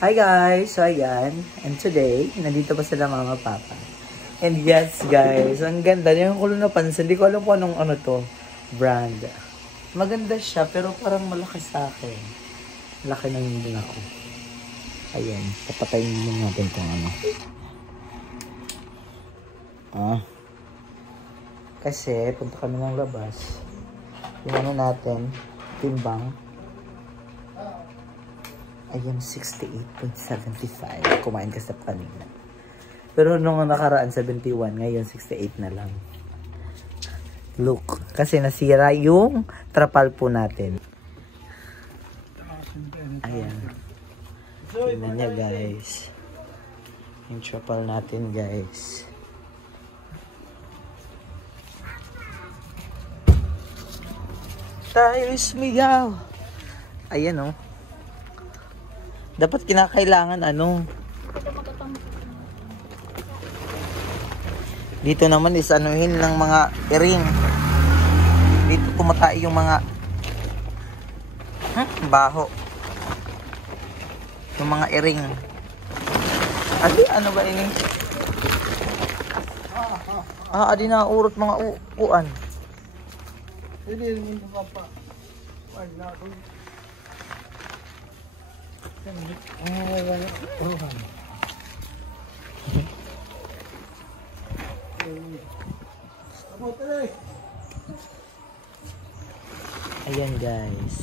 Hi guys! So ayan, and today, nandito pa sila mama papa. And yes guys, ang ganda. Yung ko lang napansin, hindi ko alam kung anong ano to, brand. Maganda siya, pero parang malaki sa akin. Laki ng hindi ako. Ayan, papatayin din natin itong ano. Kasi, punta kami ng labas. Yung ano natin, timbang. Ayan, 68.75. Kumain ka sa kanina. Pero nung nakaraan, 71. Ngayon, 68 na lang. Look. Kasi nasira yung trapal po natin. Ayan. Tingnan niya, guys. Yung trapal natin, guys. Tiles meow. Ayan, oh. Dapat kinakailangan ano. Dito naman is anuhin ng mga earring. Dito kumatay yung mga baho. Yung mga earring. Adi ano ba ini? Adi na urot mga uan. Hindi mo papa. Wala ko. Ayan guys.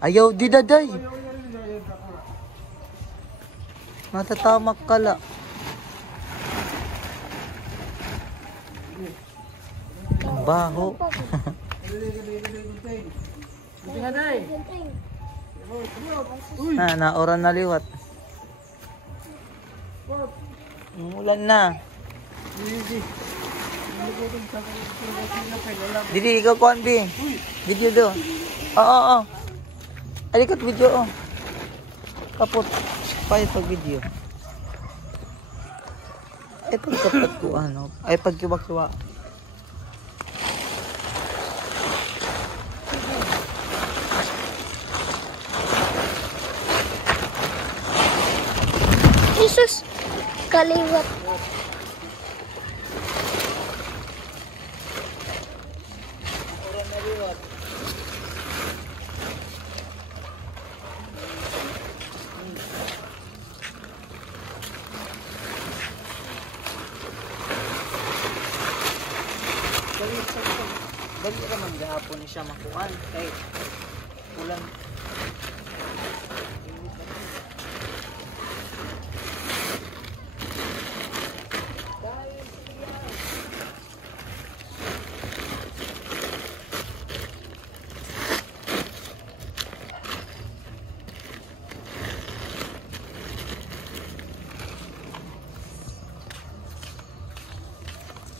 Ayaw di daday. Matatamak kala. Ang baho. Naoran na liwat. Umulan na. Didi, ikaw kuhan, Bi. Video do. Oo. Alikot video, oh. Kapot. Pahit pag video. Ay, pagkapat ko, ano. Ay, pagkiwa-kiwa. Jesus, kaliwat. Dali naman gahapon ni siya makuhan kay ulan.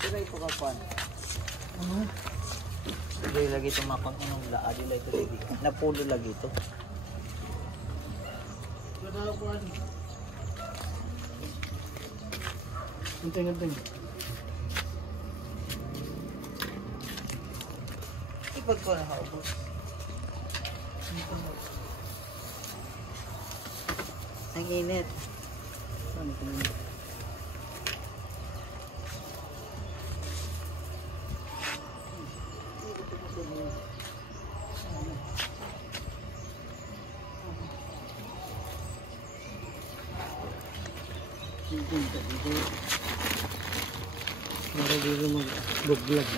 Sila ito kapan. Dili lagi ito mapang anong laa. Dili ito lagi. Napulo lagi ito. Unting-unting. Ipag ko na haubos. Ang init. Saan ito na? Para dito mag-vlog.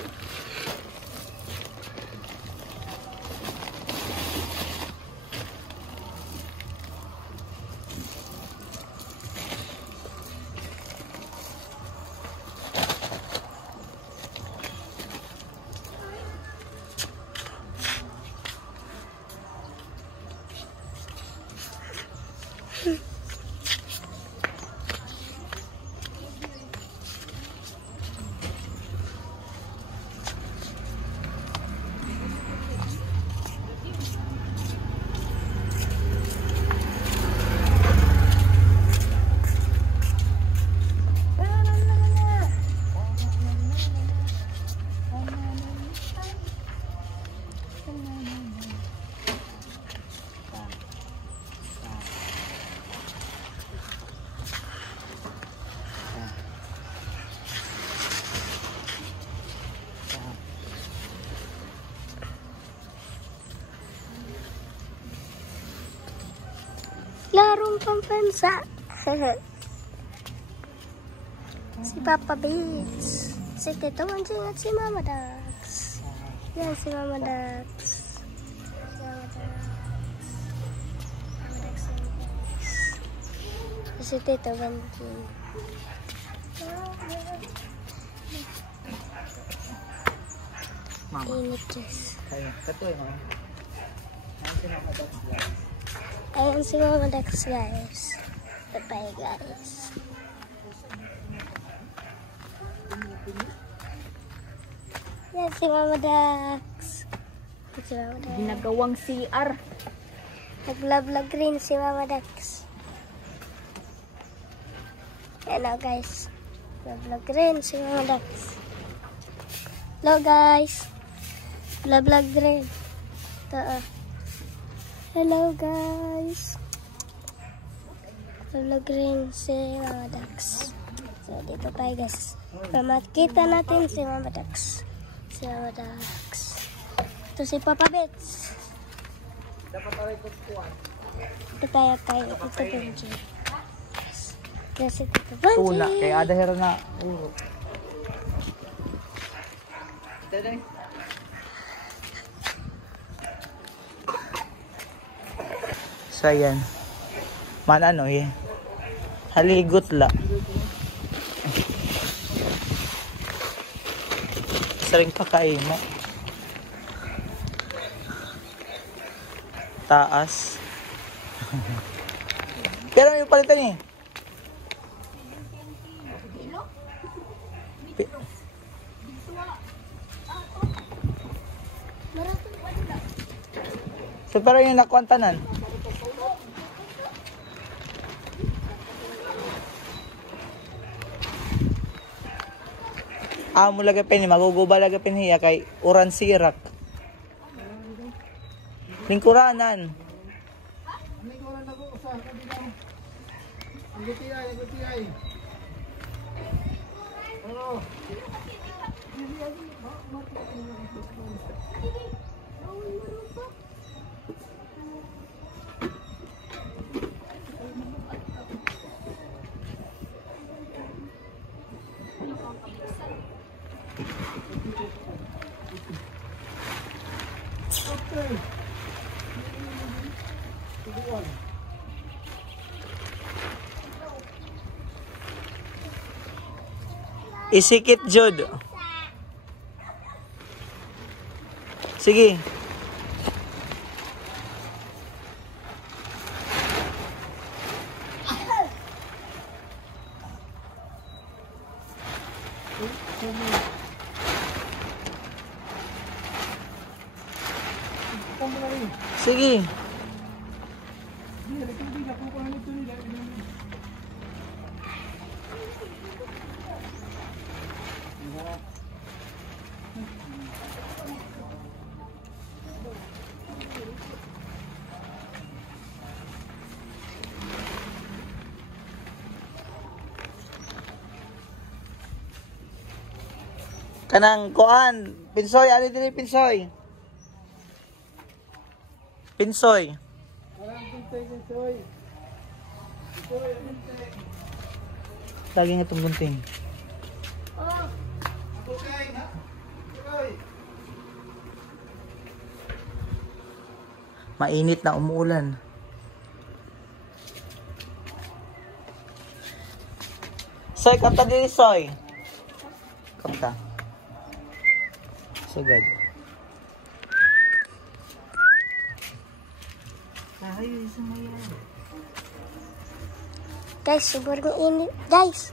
Larong pampansa. Si Papa Beats. Si Tito Mansing at si Mama Dax. Yan si Mama Dax. Si Mama Dax. Mama Dax, Mama Dax. Si Tito Mansing. Mama. Init, guys. Ayun, katuloy mo. Ayan si Mama Dax, guys. Bye-bye, guys. Yan si Mama Dax. Si Mama Dax. Ginagawang CR. Nag-vlog rin si Mama Dax. Hello, guys. Nag-vlog rin si Mama Dax. Hello, guys. Vlog rin. Ito, hello, guys. Vlog rin si Mama Dax. So, dito tayo, guys. Para makita natin si Mama Dax. Si Mama Dax. Ito si Papa Bets. Ito tayo kay Tito Benji. Kasi Tito Benji. Tuna, kaya ada hero na. So, ayan. Manano eh. Haligot la. Saring pakain mo. Taas. Pero yung palitan eh. So, pero yung nakuantanan. Mo lagi pin, maguguba lagi pin hiya kay uran sirak. Lingkuranan. Isikit jud. Sige. Sige. Kanang kuan, pinsoy, ali dili pinsoy. Pinsoy. Lagi nga itong gunting. Mainit na umuulan. Soy, kanta dili, Soy. Kanta. Sagad. Guys, sobrang init. Guys!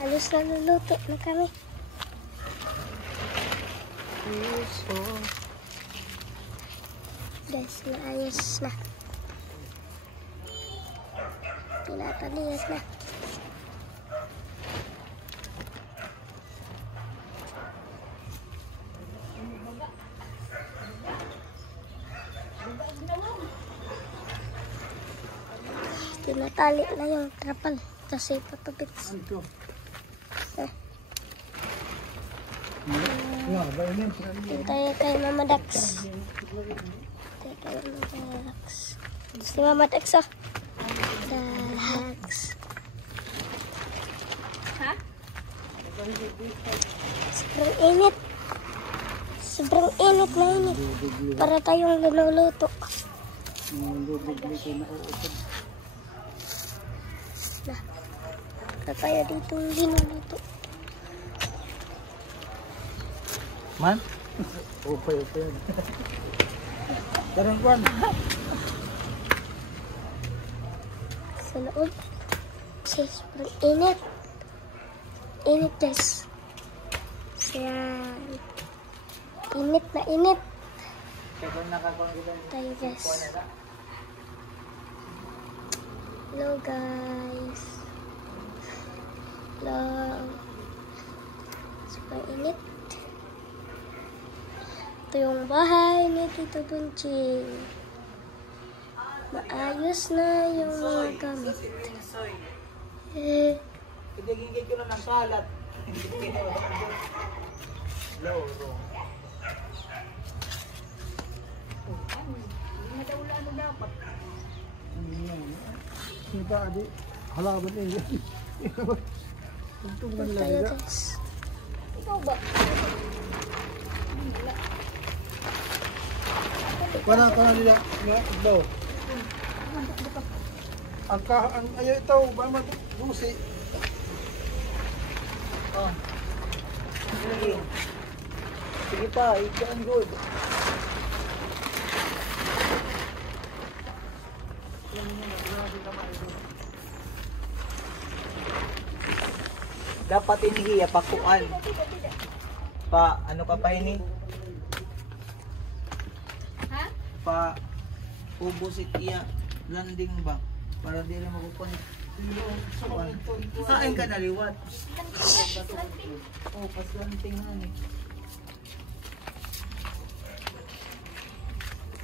Halos naluluto na kami. Guys, naayos na. Pinapaliyas na. Tinatali na yung trapal. Kasi papabits. Tayo kay Mama Dax. Teka, Mama Dax. Si Mama Dax, oh. Dax. Ha? Sobrang init. Sobrang init na init. Para tayong luluto. Na. Para tayo dito linuluto. Man? Upay. Darang kwan. Sa loob. Kasi sobrang init. Init guys. Yan. Init na init. Tayo guys. Hello guys. Hello. Sobrang init. Ito yung bahay ni Tito Bunching. Maayos na yung mga gamit. Pinagigay ko na ng kalat. Low. Hindi na wala na dapat. Kita adi. Halaman eh. Untung man lang Tayo guys. Ikaw ba? Para nila nga daw. Ang ayaw ito ba matusi. Oh. Sige pa, it's good. Dapat inihiya pakuan. Ano ka pa ini? Ha? Ubusit iya landing ba? Para di na makukuha. Kain ka na liwat. Oh, paslanting nga eh.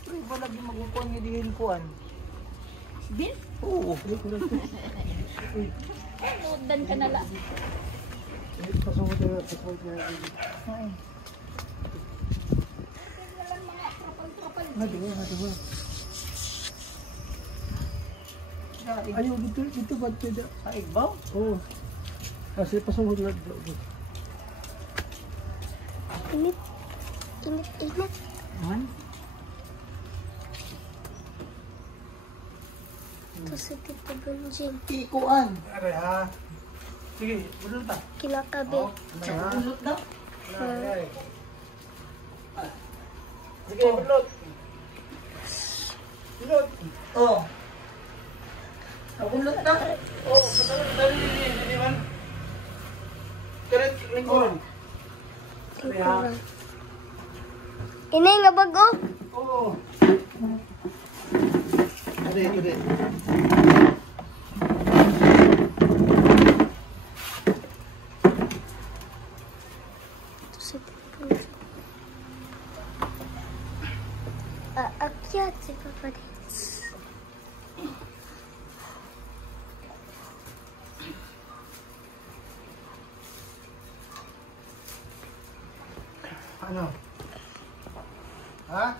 Pero ba lagi makukuha nga dihin kuhan? Din? Oo. Mudan ka na lang. Ayaw dito ba tidak? Sa igbaw? Oo. Kasi pasungod na. Init. Init. Man? Ito si Tito Bunching. Ikuan. Aray ha. Sige, budol ta. Kinakabit. Ulot na. Aray. Sige, ulot. Budol. Oh. Ulot na. Oh, betul ini man. Keret lingkuran. Lingkuran. Ini nga bago. Oo. Ada itu deh. Ito si Tito Bunching. Aakyat si Papa Dax. Ano? Ha?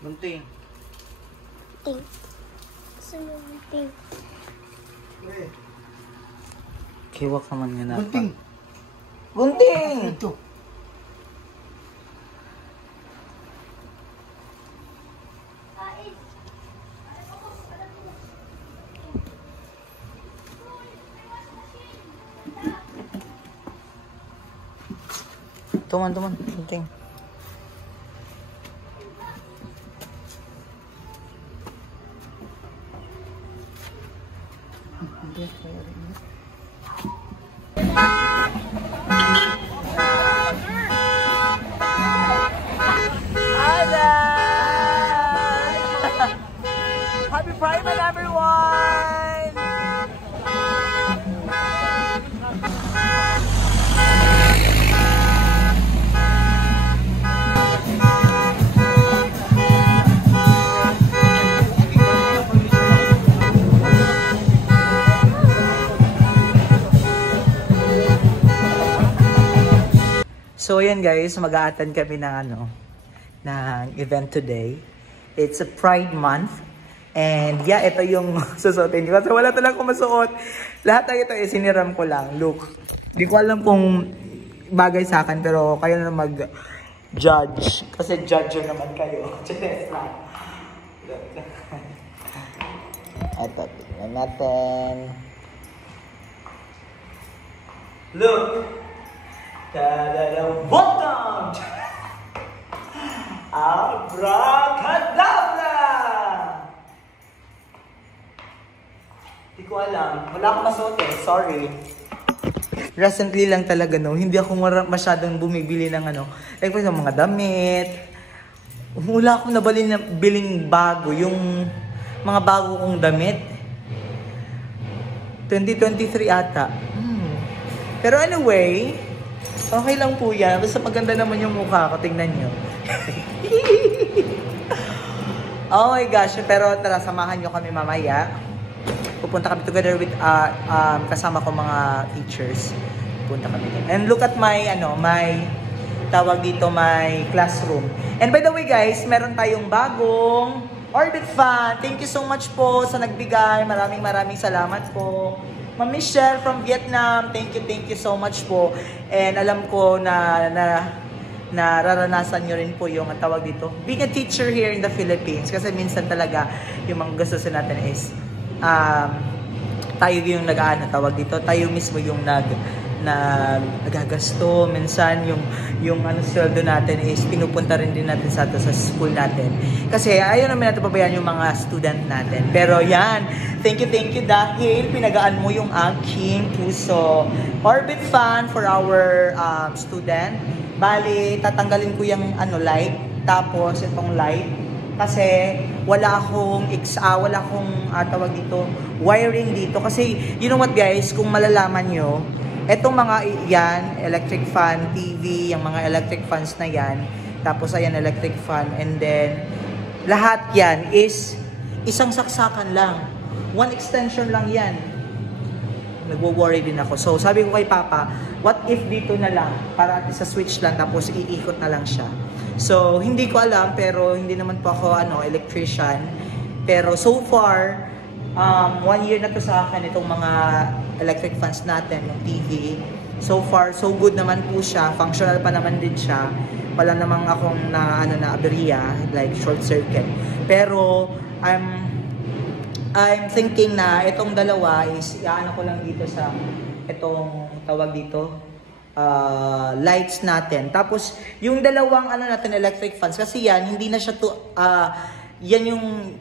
Bunting. Ting. Sino yung ting? Eh, Kiwak naman nga na. bunting. Bunting! Ito. Tuman. Bunting. Happy Pride Month, everyone! So, ayan guys, mag-a-attend kami ng event today. It's a Pride Month. And yeah, ito yung susuotin ko. Kasi wala talagang masuot. Lahat na ito siniram ko lang. Look. Hindi ko alam kung bagay sa akin, pero kayo na mag-judge. Kasi judge naman kayo. Cheers lang. Ito, tingnan natin. Look! Ta-da-da! Welcome! Abracadabra! Hindi ko alam. Wala akong masuot eh. Sorry. Recently lang talaga, no? Hindi ako masyadong bumibili ng like for mga damit. Wala akong biling bago. Yung mga bago kong damit. 2023 ata. Pero anyway, okay lang po yan. Basta maganda naman yung mukha ko. Tingnan nyo. Oh my gosh. Pero tara, samahan nyo kami mamaya. Pupunta kami together with kasama ko mga teachers. Pupunta kami. And look at my tawag dito, my classroom. And by the way guys, meron tayong bagong Orbit fan. Thank you so much po sa nagbigay. Maraming salamat po. Ma'am Michelle from Vietnam, thank you so much po. And alam ko na nararanasan nyo rin po yung tawag dito, being a teacher here in the Philippines. Kasi minsan talaga yung mga gustusin natin is tayo yung tawag dito, tayo mismo yung nagagasto. Minsan yung sweldo natin is pinupunta rin din natin sa school natin. Kasi ayaw naman natin pabayaan yung mga student natin. Pero yan, thank you dahil pinagaan mo yung aking puso. Orbit fan for our student. Bali, tatanggalin ko yung light. Tapos itong light. Kasi wala akong tawag dito, wiring dito. Kasi you know what guys, kung malalaman nyo, etong mga yan, electric fan, TV, yung mga electric fans na yan, tapos ayan, electric fan, and then, lahat yan is isang saksakan lang. One extension lang yan. Nagwo-worry din ako. So, sabi ko kay Papa, what if dito na lang, para at sa switch lang, tapos iikot na lang siya. So, hindi ko alam, pero hindi naman po ako, electrician. Pero so far, 1 year na to sa akin itong mga electric fans natin, yung TV. So far, so good naman po siya. Functional pa naman din siya. Wala namang akong na aberya, like short circuit. Pero I'm thinking na itong dalawa is iaano ko lang dito sa itong tawag dito lights natin. Tapos yung dalawang natin electric fans kasi yan hindi na siya yan yung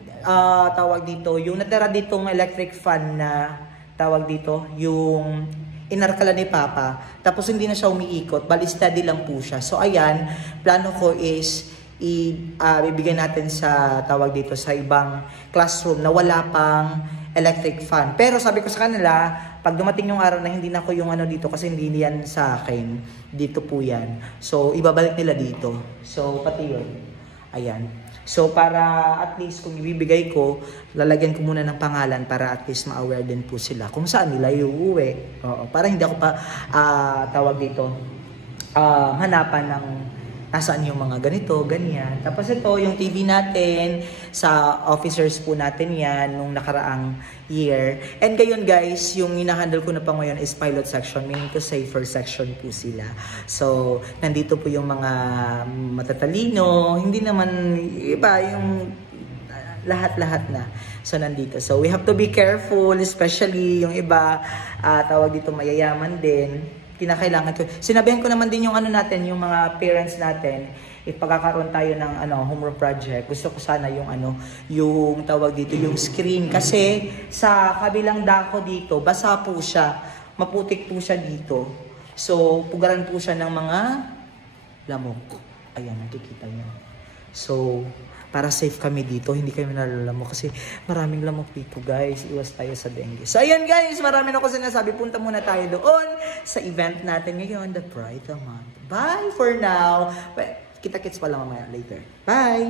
tawag dito, yung natira ditong electric fan na tawag dito, yung inarkala ni Papa, tapos hindi na siya umiikot, bali steady lang po siya. So ayan, plano ko is ibigay natin sa tawag dito sa ibang classroom na wala pang electric fan. Pero sabi ko sa kanila, pag dumating yung araw na hindi na ko yung dito kasi hindi yan sa akin, dito po yan. So ibabalik nila dito. So pati yun. Ayan. So, para at least kung ibibigay ko, lalagyan ko muna ng pangalan para at least ma-aware din po sila kung saan nila iuuwi. Oo, para hindi ako pa tawag dito, hanapan ng nasaan yung mga ganito, ganyan. Tapos ito, yung TV natin, sa officers po natin yan, nung nakaraang year. And gayon guys, yung hinahandle ko na pa ngayon is pilot section, meaning to say first section po sila. So, nandito po yung mga matatalino, hindi naman iba, yung lahat-lahat na. So, nandito. So, we have to be careful, especially yung iba, tawag dito mayayaman din. Kinakailangan ko. Sinabihan ko naman din yung natin, yung mga parents natin, if pagkakaroon tayo ng homework project, gusto ko sana yung yung tawag dito, yung screen. Kasi sa kabilang dako dito, basa po siya, maputik po siya dito. So, pugaran po siya ng mga lamok. Ayan, nakikita niyo. So, para safe kami dito, hindi kami nalalamok kasi maraming lamok dito guys, iwas tayo sa dengue. So ayan guys, marami na ako sinasabi, punta muna tayo doon sa event natin ngayon, the Pride Month. Bye for now. Kita-kits pa lang mamaya later. Bye!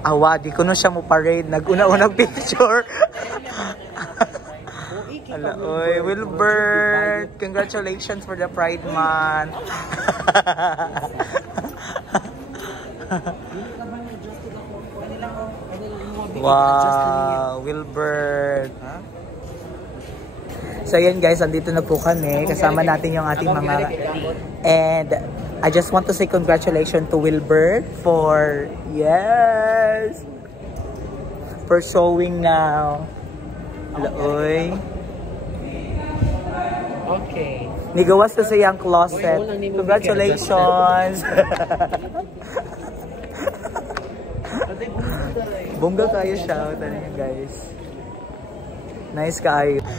Awa, di ko na siya mo parade, nag-una-unang picture. Ala, oy, Wilbert! Congratulations for the Pride Month! Wow, Wilbert! So yun guys, andito na po kami. Kasama natin yung ating mga... And I just want to say congratulations to Wilbert for... Yes! For showing now. Laoy. Okay. Nigawas na sa iyang closet. Congratulations! Bongga kayo siya. Ano yun guys? Nice kayo. 1,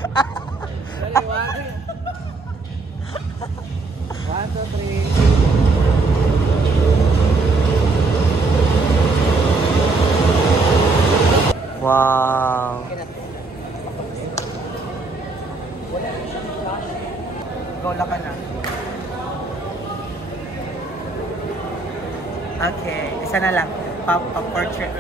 2, 3. Wow. Gola ka na. Okay, isa na lang. Pa-portrait.